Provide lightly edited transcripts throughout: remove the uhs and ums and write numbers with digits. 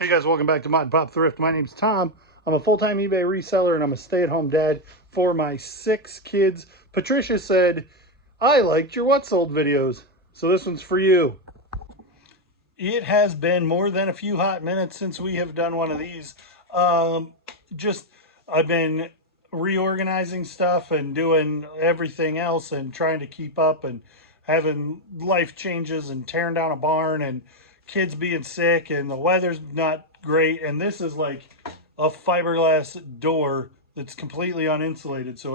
Hey guys, welcome back to Mod Pop Thrift. My name's Tom. I'm a full-time eBay reseller and I'm a stay-at-home dad for my 6 kids. Patricia said, I liked your What Sold videos, so this one's for you. It has been more than a few hot minutes since we have done one of these. I've been reorganizing stuff and doing everything else and trying to keep up and having life changes and tearing down a barn and kids being sick and the weather's not great. And this is like a fiberglass door that's completely uninsulated. So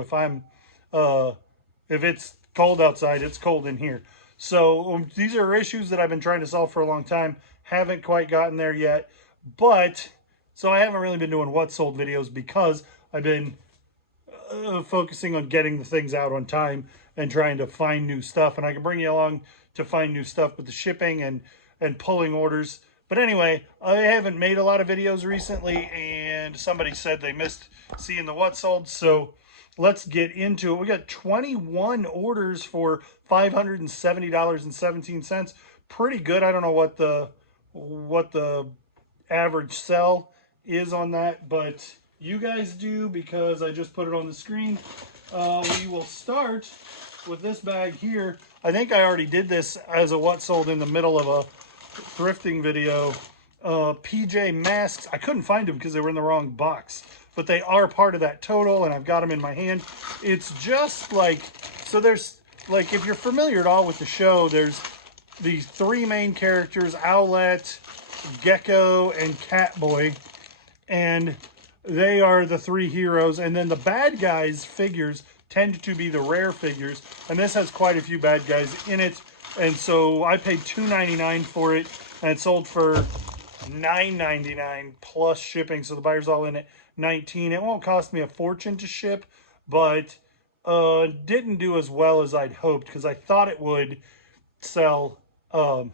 if it's cold outside, it's cold in here. So these are issues that I've been trying to solve for a long time. Haven't quite gotten there yet, but so I haven't really been doing What Sold videos because I've been focusing on getting the things out on time and trying to find new stuff. And I can bring you along to find new stuff with the shipping and pulling orders. But anyway, I haven't made a lot of videos recently, and somebody said they missed seeing the What Sold. So let's get into it. We got 21 orders for $570.17. Pretty good. I don't know what the average sell is on that, but you guys do because I just put it on the screen. We will start with this bag here. I think I already did this as a What Sold in the middle of a thrifting video. PJ masks. I couldn't find them because they were in the wrong box, but they are part of that total, and I've got them in my hand. It's just like, so there's like, if you're familiar at all with the show, there's these 3 main characters: Owlette, Gecko, and Catboy, and they are the 3 heroes. And then the bad guys figures tend to be the rare figures, and this has quite a few bad guys in it. And so I paid $2.99 for it, and it sold for $9.99 plus shipping. So the buyer's all in at $19. It won't cost me a fortune to ship, but didn't do as well as I'd hoped because I thought it would sell. I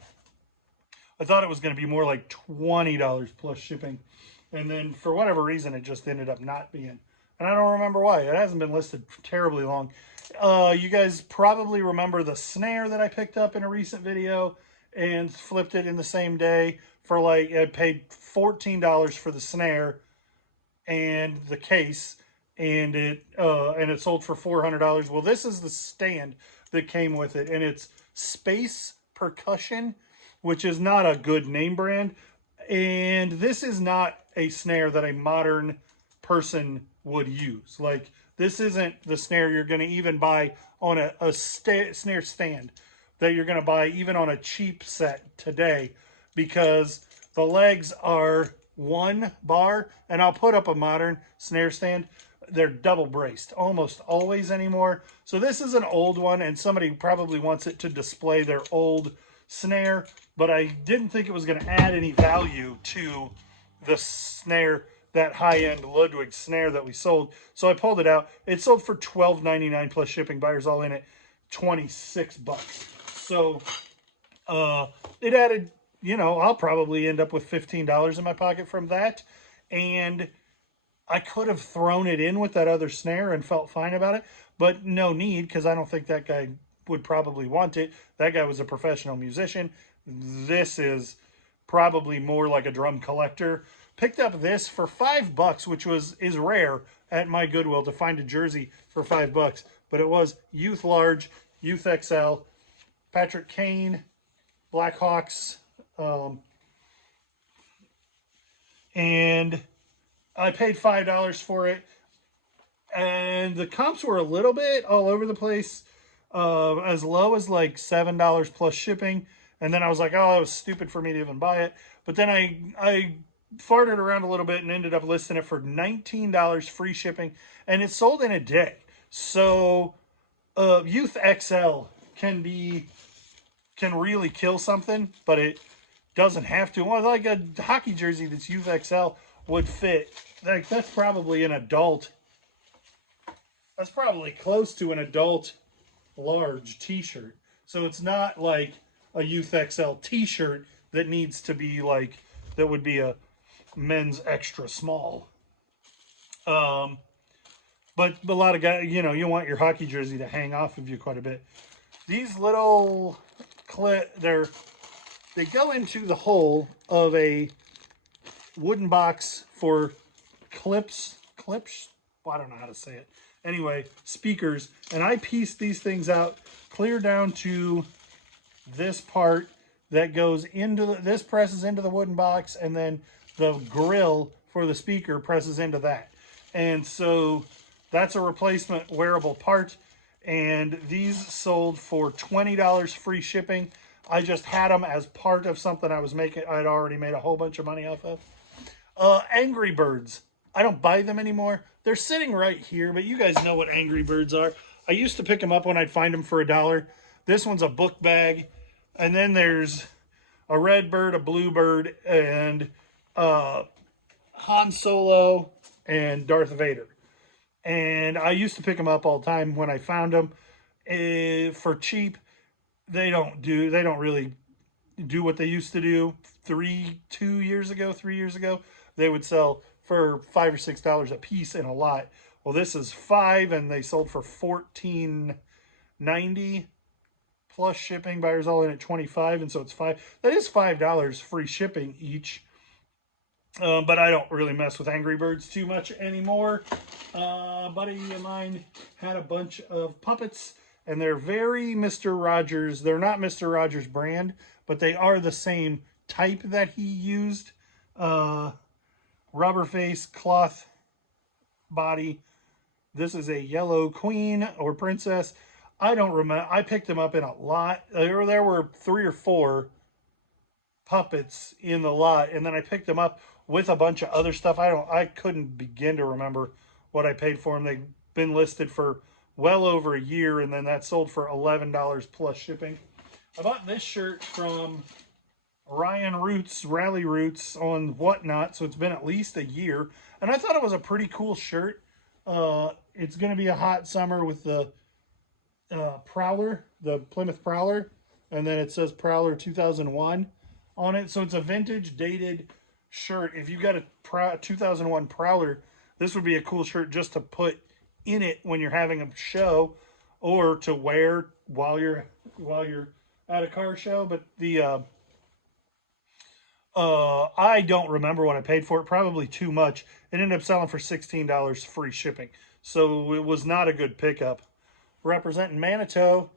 thought it was going to be more like $20 plus shipping. And then for whatever reason, it just ended up not being. And I don't remember why. It hasn't been listed terribly long. You guys probably remember the snare that I picked up in a recent video and flipped it in the same day for like, I paid $14 for the snare and the case, and it sold for $400. Well, this is the stand that came with it, and it's Space Percussion, which is not a good name brand. And this is not a snare that a modern person would use. Like, this isn't the snare you're going to even buy on a snare stand that you're going to buy even on a cheap set today, because the legs are 1 bar, and I'll put up a modern snare stand. They're double braced almost always anymore. So this is an old one, and somebody probably wants it to display their old snare, but I didn't think it was going to add any value to the snare, that high-end Ludwig snare that we sold. So I pulled it out. It sold for $12.99 plus shipping. Buyers all in at $26. So it added, you know, I'll probably end up with $15 in my pocket from that. And I could have thrown it in with that other snare and felt fine about it, but no need, because I don't think that guy would probably want it. That guy was a professional musician. This is probably more like a drum collector. Picked up this for $5, which is rare at my Goodwill to find a jersey for $5, but it was Youth Large, Youth XL, Patrick Kane, Blackhawks, and I paid $5 for it, and the comps were a little bit all over the place, as low as like $7 plus shipping. And then I was like, oh, that was stupid for me to even buy it. But then I farted around a little bit and ended up listing it for $19 free shipping, and it sold in a day. So Youth XL can really kill something, but it doesn't have to. Well, like a hockey jersey that's Youth XL would fit. Like, that's probably an adult. That's probably close to an adult large t-shirt. So it's not like a Youth XL t-shirt that needs to be like, that would be a men's extra small. But a lot of guys, you know, you want your hockey jersey to hang off of you quite a bit. These little they go into the hole of a wooden box for clips, well, I don't know how to say it. Anyway, speakers, and I pieced these things out clear down to this part that goes into this presses into the wooden box, and then the grill for the speaker presses into that. And so that's a replacement wearable part. And these sold for $20 free shipping. I just had them as part of something I was making. I'd already made a whole bunch of money off of. Angry Birds. I don't buy them anymore. They're sitting right here, but you guys know what Angry Birds are. I used to pick them up when I'd find them for $1. This one's a book bag. And then there's a red bird, a blue bird, and Han Solo and Darth Vader. And I used to pick them up all the time when I found them for cheap. They don't really do what they used to do. 3 years ago, they would sell for $5 or $6 a piece in a lot. Well, this is 5, and they sold for $14.90 plus shipping. Buyers all in at 25, and so it's 5. That is $5 free shipping each. But I don't really mess with Angry Birds too much anymore. A buddy of mine had a bunch of puppets, and they're very Mr. Rogers. They're not Mr. Rogers brand, but they are the same type that he used. Rubber face, cloth body. This is a yellow queen or princess. I don't remember. I picked them up in a lot. There were 3 or 4 puppets in the lot, and then I picked them up with a bunch of other stuff. I couldn't begin to remember what I paid for them. They've been listed for well over a year, and then that sold for $11 plus shipping. I bought this shirt from Ryan Roots, Rally Roots on Whatnot, so it's been at least a year, and I thought it was a pretty cool shirt. It's going to be a hot summer with the Prowler, the Plymouth Prowler, and then it says Prowler 2001 on it. So it's a vintage dated shirt. If you've got a 2001 Prowler, this would be a cool shirt just to put in it when you're having a show, or to wear while you're at a car show. But the I don't remember what I paid for it. Probably too much. It ended up selling for $16 free shipping, so it was not a good pickup. Representing Manitou,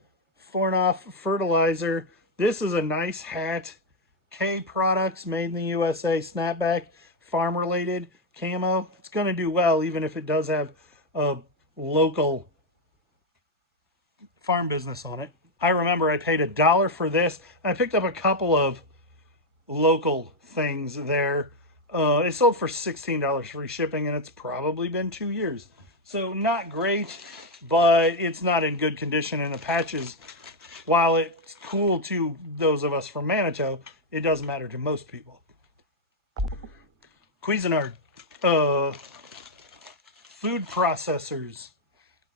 Fornoff Fertilizer. This is a nice hat. K Products, made in the USA, snapback, farm related, camo. It's going to do well, even if it does have a local farm business on it. I remember I paid $1 for this, and I picked up a couple of local things there. It sold for $16 free shipping, and it's probably been 2 years. So not great, but it's not in good condition. And the patches, while it's cool to those of us from Manitou, it doesn't matter to most people. Cuisinart, food processors.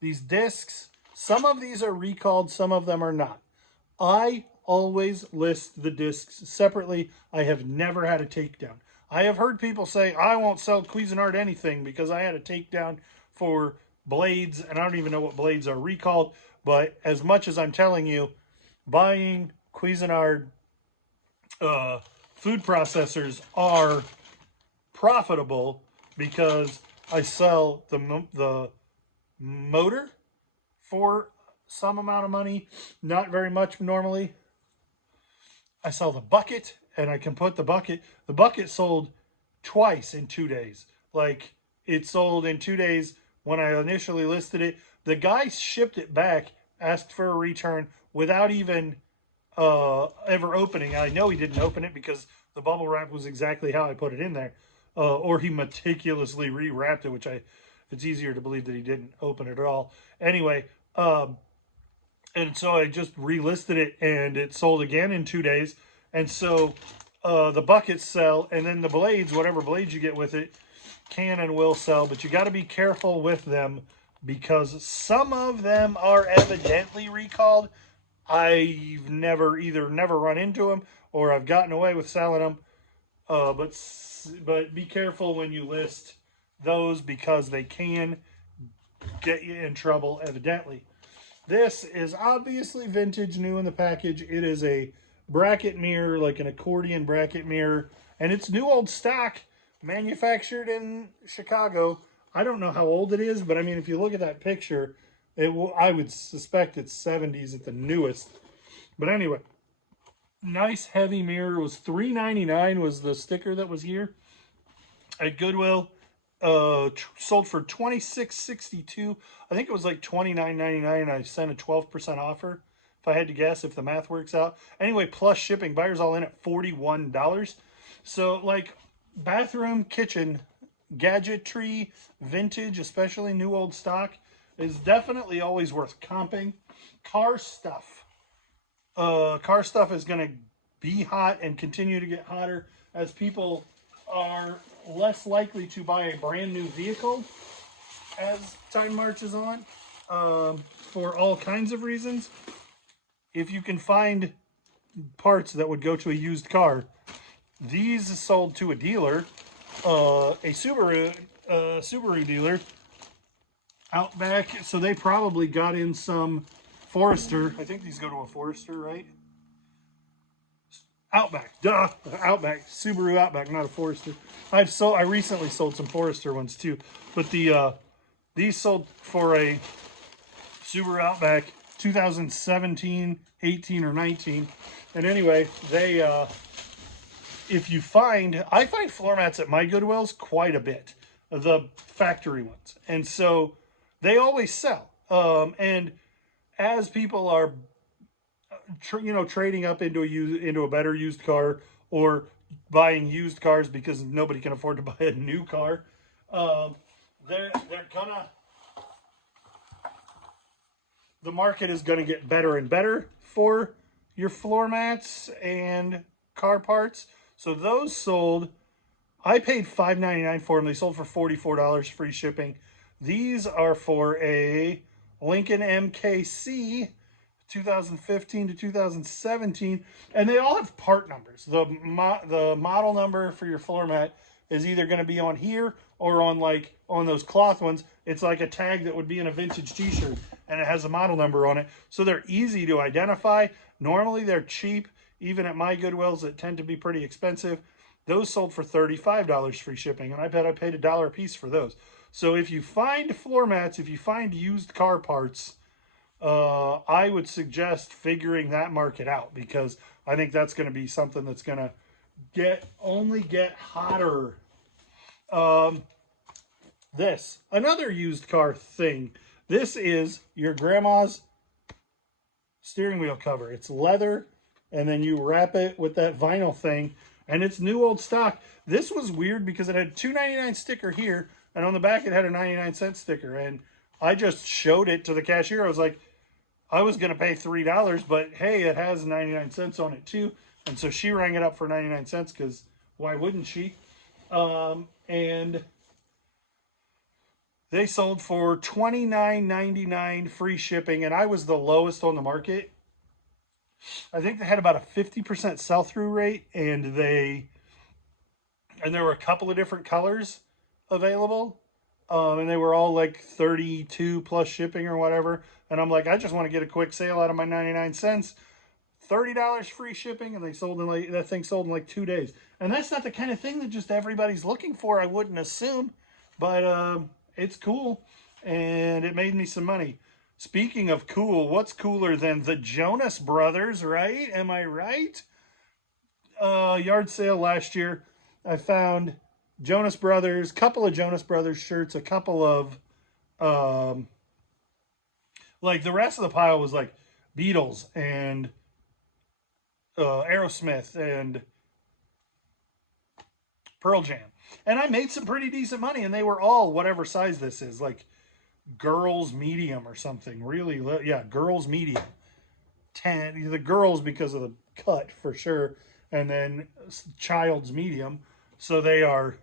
These discs, some of these are recalled, some of them are not. I always list the discs separately. I have never had a takedown. I have heard people say, I won't sell Cuisinart anything because I had a takedown for blades, and I don't even know what blades are recalled. But as much as I'm telling you, buying Cuisinart food processors are profitable, because I sell the motor for some amount of money, not very much normally. I sell the bucket, and I can put the bucket sold twice in 2 days. Like, it sold in 2 days when I initially listed it. The guy shipped it back, asked for a return without even ever opening. I know he didn't open it because the bubble wrap was exactly how I put it in there. Or he meticulously rewrapped it, which it's easier to believe that he didn't open it at all. Anyway, and so I just relisted it, and it sold again in 2 days. And so the buckets sell, and then the blades, whatever blades you get with it, can and will sell. But you got to be careful with them, because some of them are evidently recalled. I've never run into them, or I've gotten away with selling them. But be careful when you list those, because they can get you in trouble, evidently. This is obviously vintage, new in the package. It is a bracket mirror, like an accordion bracket mirror, and it's new old stock, manufactured in Chicago. I don't know how old it is, but I mean, if you look at that picture, it will, I would suspect it's 70s at the newest. But anyway, nice heavy mirror. It was $3.99 was the sticker that was here at Goodwill. Sold for $26.62. I think it was like $29.99. I sent a 12% offer. If I had to guess, if the math works out. Anyway, plus shipping, buyers all in at $41. So like bathroom, kitchen, gadgetry, vintage, especially new old stock, is definitely always worth comping. Car stuff. Car stuff is going to be hot and continue to get hotter as people are less likely to buy a brand new vehicle as time marches on, for all kinds of reasons. If you can find parts that would go to a used car, these sold to a dealer, a Subaru dealer out back. So they probably got in some Forester. I think these go to a Forester, right? Outback, duh, Outback, Subaru Outback, not a Forester. I recently sold some Forester ones too, but these sold for a Subaru Outback 2017, 18, or 19. And anyway, they if you find, I find floor mats at my Goodwills quite a bit, the factory ones, and so they always sell. And as people are trading up into a better used car, or buying used cars because nobody can afford to buy a new car, they're gonna the market is gonna get better and better for your floor mats and car parts. So those sold. I paid $5.99 for them. They sold for $44 free shipping. These are for a Lincoln MKC 2015 to 2017, and they all have part numbers. The model number for your floor mat is either going to be on here or on those cloth ones. It's like a tag that would be in a vintage t-shirt, and it has a model number on it, so they're easy to identify. Normally they're cheap, even at my Goodwills that tend to be pretty expensive. Those sold for $35 free shipping, and I bet I paid $1 a piece for those. So if you find floor mats, if you find used car parts, I would suggest figuring that market out, because I think that's going to be something that's going to only get hotter. Another used car thing. This is your grandma's steering wheel cover. It's leather, and then you wrap it with that vinyl thing, and it's new old stock. This was weird because it had a $2.99 sticker here, and on the back it had a 99-cent sticker, and I just showed it to the cashier. I was like, I was going to pay $3, but hey, it has 99 cents on it too. And so she rang it up for 99 cents because why wouldn't she? And they sold for $29.99 free shipping, and I was the lowest on the market. I think they had about a 50% sell-through rate, and there were a couple of different colors available. And they were all like 32 plus shipping or whatever. And I'm like, I just want to get a quick sale out of my 99 cents. $30 free shipping, and that thing sold in like 2 days. And that's not the kind of thing that just everybody's looking for, I wouldn't assume. But it's cool, and it made me some money. Speaking of cool, what's cooler than the Jonas Brothers, right? Am I right? Yard sale last year, I found Jonas Brothers, couple of Jonas Brothers shirts, a couple of, like the rest of the pile was like Beatles and Aerosmith and Pearl Jam. And I made some pretty decent money, and they were all whatever size this is, like girls medium or something. Really, yeah, girls medium. 10, the girls because of the cut for sure, and then child's medium. So they are.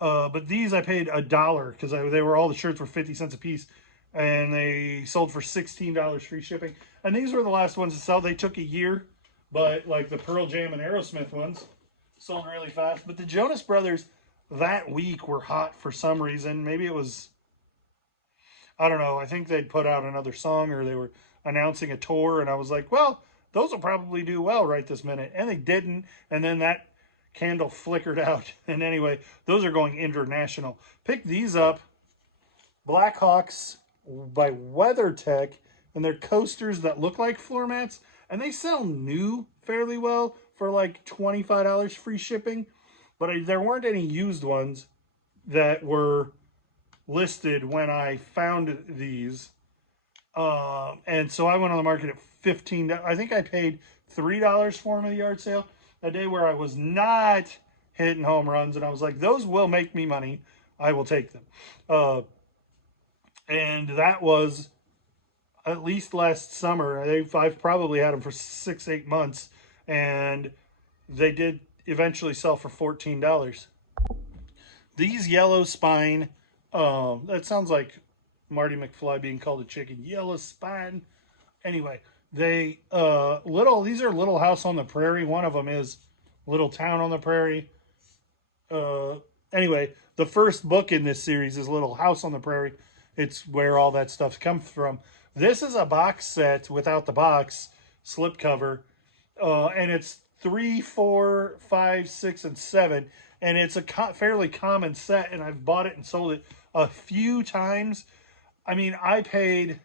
But these I paid $1 because the shirts were 50 cents a piece, and they sold for $16 free shipping. And these were the last ones to sell. They took a year, but like the Pearl Jam and Aerosmith ones sold really fast. But the Jonas Brothers that week were hot for some reason. Maybe it was, I don't know. I think they'd put out another song, or they were announcing a tour, and I was like, well, those will probably do well right this minute. And they didn't. And then that candle flickered out. And anyway, those are going international. Pick these up, Blackhawks by WeatherTech, and they're coasters that look like floor mats, and they sell new fairly well for like $25 free shipping. But there weren't any used ones that were listed when I found these. And so I went on the market at $15. I think I paid $3 for them at the yard sale, a day where I was not hitting home runs, and I was like, those will make me money. I will take them. And that was at least last summer. I've probably had them for 6-8 months, and they did eventually sell for $14. These yellow spine, that sounds like Marty McFly being called a chicken. Yellow spine. Anyway, these are Little House on the Prairie. One of them is Little Town on the Prairie. Anyway, the first book in this series is Little House on the Prairie. It's where all that stuff comes from. This is a box set without the box slipcover, and it's 3, 4, 5, 6, and 7, and it's a fairly common set. And I've bought it and sold it a few times. I mean, I paid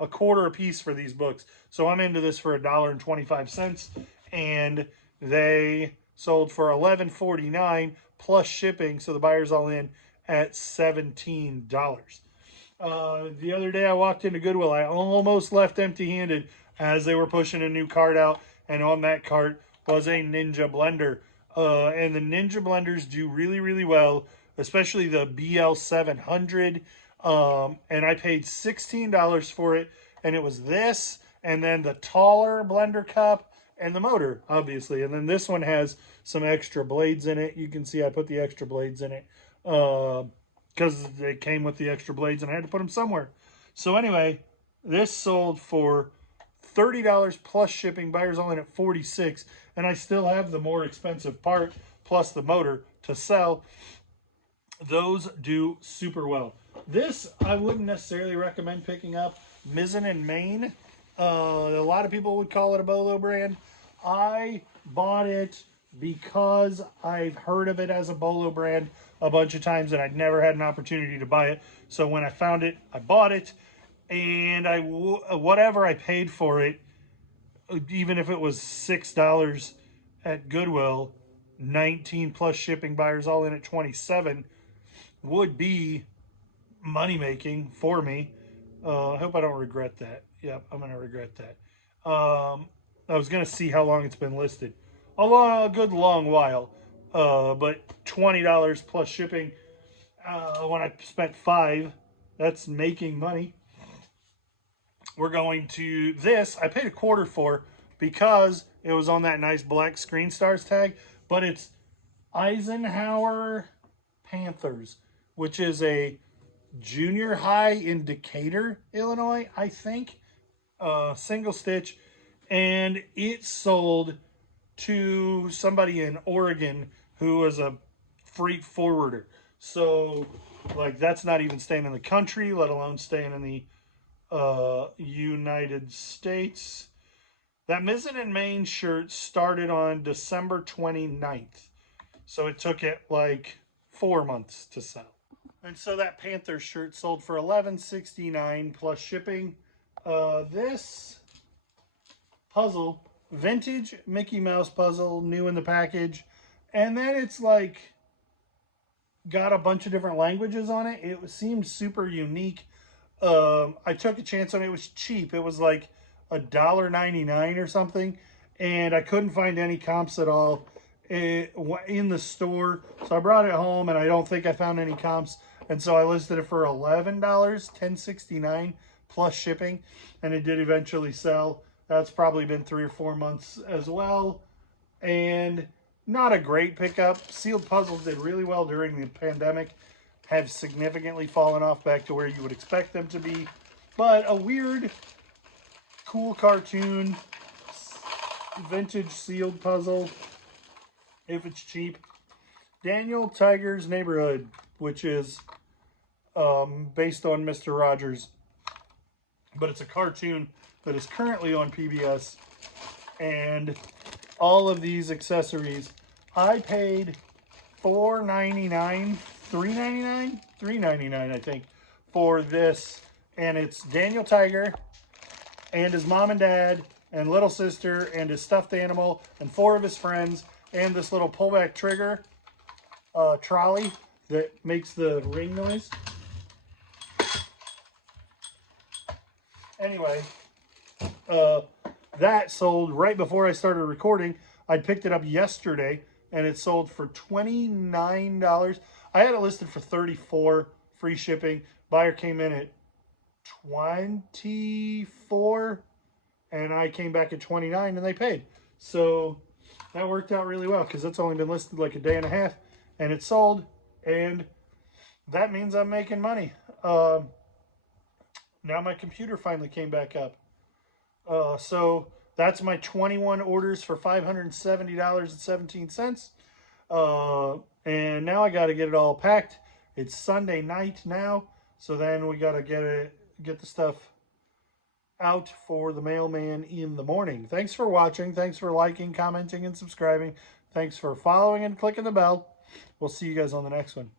a quarter a piece for these books, so I'm into this for $1.25, and they sold for $11.49 plus shipping, so the buyer's all in at $17. The other day I walked into Goodwill. I almost left empty-handed as they were pushing a new cart out, and on that cart was a Ninja blender. And the Ninja blenders do really, really well, especially the BL700. And I paid $16 for it, and it was this, and then the taller blender cup, and the motor, obviously. And then this one has some extra blades in it. You can see I put the extra blades in it. Because they came with the extra blades and I had to put them somewhere. So anyway, this sold for $30 plus shipping. Buyers only at $46, and I still have the more expensive part plus the motor to sell. Those do super well. This I wouldn't necessarily recommend picking up. Mizzen and Main. A lot of people would call it a Bolo brand. I bought it because I've heard of it as a Bolo brand a bunch of times, and I'd never had an opportunity to buy it. So when I found it, I bought it, and whatever I paid for it, even if it was $6 at Goodwill, 19 plus shipping, buyers all in at 27, would be money making for me. I hope I don't regret that. Yep, I'm gonna regret that. I was gonna see how long it's been listed. A good long while. But $20 plus shipping. When I spent $5, that's making money. We're going to this. I paid a quarter for because it was on that nice black Screen Stars tag, but it's Eisenhower Panthers, which is a junior high in Decatur, Illinois, I think. Single stitch, and it sold to somebody in Oregon who was a freight forwarder. So, like, that's not even staying in the country, let alone staying in the United States. That Mizzen and Main shirt started on December 29th. So it took it like 4 months to sell. And so that Panther shirt sold for $11.69 plus shipping. This puzzle, vintage Mickey Mouse puzzle, new in the package. And then it's like got a bunch of different languages on it. It seemed super unique. I took a chance on it. It was cheap. It was like $1.99 or something. And I couldn't find any comps at all in the store. So I brought it home, and I don't think I found any comps. And so I listed it for $11, $10.69 plus shipping. And it did eventually sell. That's probably been 3 or 4 months as well. And not a great pickup. Sealed puzzles did really well during the pandemic. Have significantly fallen off back to where you would expect them to be. But a weird, cool cartoon, vintage sealed puzzle, if it's cheap. Daniel Tiger's Neighborhood, which is based on Mr. Rogers. But it's a cartoon that is currently on PBS. And all of these accessories I paid $4.99, $3.99, $3.99 I think, for this, and it's Daniel Tiger and his mom and dad and little sister and his stuffed animal and 4 of his friends and this little pullback trigger trolley that makes the ring noise. Anyway, that sold right before I started recording. I picked it up yesterday and it sold for $29. I had it listed for $34, free shipping. Buyer came in at $24 and I came back at $29 and they paid. So that worked out really well because it's only been listed like a day and a half and it sold, and that means I'm making money. Now my computer finally came back up. So that's my 21 orders for $570.17. And now I got to get it all packed. It's Sunday night now, so then we got to get the stuff out for the mailman in the morning. Thanks for watching. Thanks for liking, commenting, and subscribing. Thanks for following and clicking the bell. We'll see you guys on the next one.